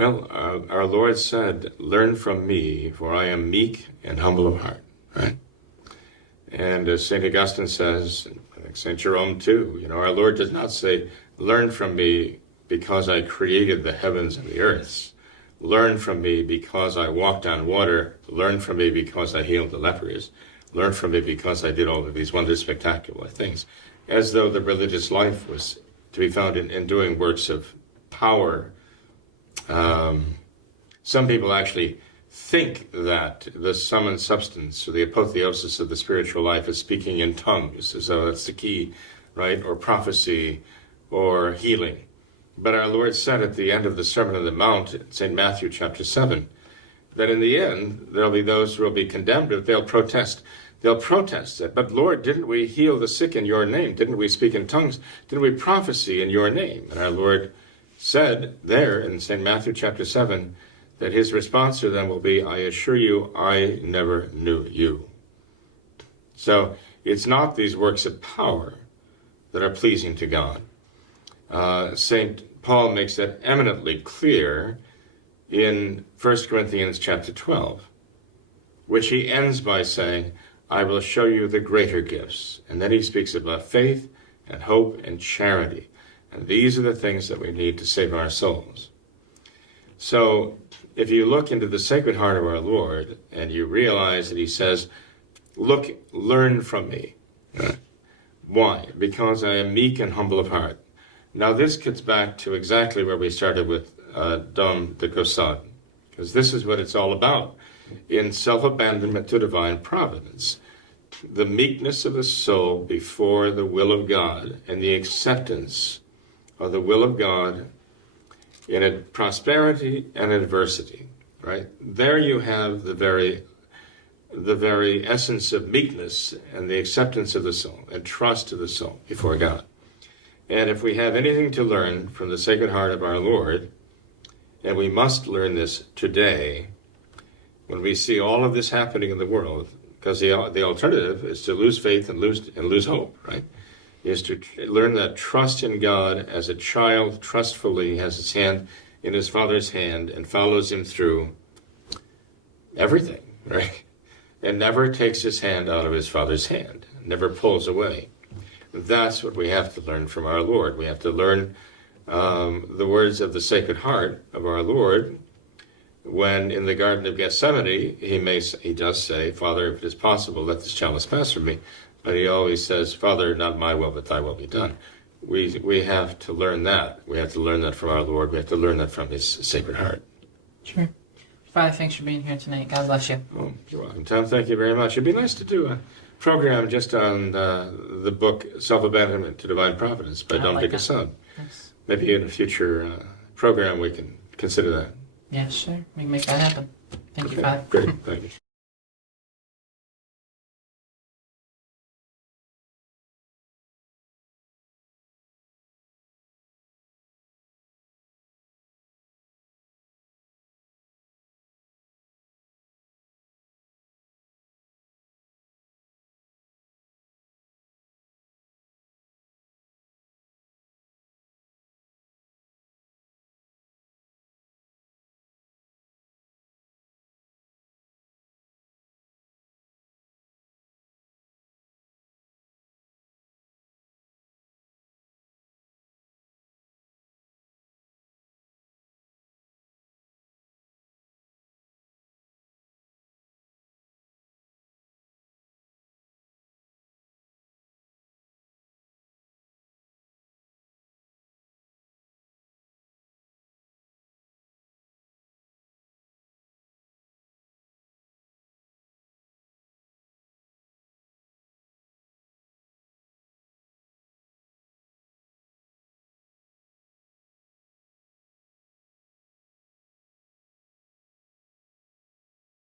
Well, our Lord said, "Learn from me, for I am meek and humble of heart." Right? And as St. Augustine says, I think St. Jerome too, our Lord does not say, "Learn from me because I created the heavens and the earths. Learn from me because I walked on water. Learn from me because I healed the lepers. Learn from me because I did all of these wondrous, spectacular things." As though the religious life was to be found in doing works of power. Some people actually think that the sum and substance or the apotheosis of the spiritual life is speaking in tongues, as though that's the key, right? Or prophecy or healing. But our Lord said at the end of the Sermon on the Mount, in St. Matthew chapter 7, that in the end, there'll be those who will be condemned if they'll protest. They'll protest that, "But Lord, didn't we heal the sick in your name? Didn't we speak in tongues? Didn't we prophesy in your name?" And our Lord said there in St. Matthew chapter 7 that his response to them will be, "I assure you, I never knew you." So it's not these works of power that are pleasing to God. St. Paul makes that eminently clear in 1 Corinthians chapter 12, which he ends by saying, "I will show you the greater gifts." And then he speaks about faith and hope and charity. And these are the things that we need to save our souls. So if you look into the Sacred Heart of our Lord and you realize that he says, "Look, learn from me." Why? Because I am meek and humble of heart. Now this gets back to exactly where we started with Dom de Caussade, because this is what it's all about in Self-Abandonment to Divine Providence. The meekness of the soul before the will of God and the acceptance of the will of God in prosperity and adversity, right? There you have the very essence of meekness and the acceptance of the soul and trust of the soul before God. And if we have anything to learn from the Sacred Heart of our Lord, and we must learn this today, when we see all of this happening in the world, because the alternative is to lose faith and lose hope, right? Is to learn that trust in God as a child trustfully has his hand in his Father's hand and follows him through everything, right? And never takes his hand out of his Father's hand, never pulls away. That's what we have to learn from our Lord. We have to learn the words of the Sacred Heart of our Lord when in the Garden of Gethsemane, he does say, "Father, if it is possible, let this chalice pass from me." But he always says, "Father, not my will, but thy will be done." We have to learn that. We have to learn that from our Lord. We have to learn that from his Sacred Heart. Sure. Father, thanks for being here tonight. God bless you. Oh, you're welcome, Tom. Thank you very much. It'd be nice to do a program just on the book Self-Abandonment to Divine Providence by Dom de Caussade. Yes. Maybe in a future program we can consider that. Yeah, sure. We can make that happen. Thank you, Father. Great. Thank you.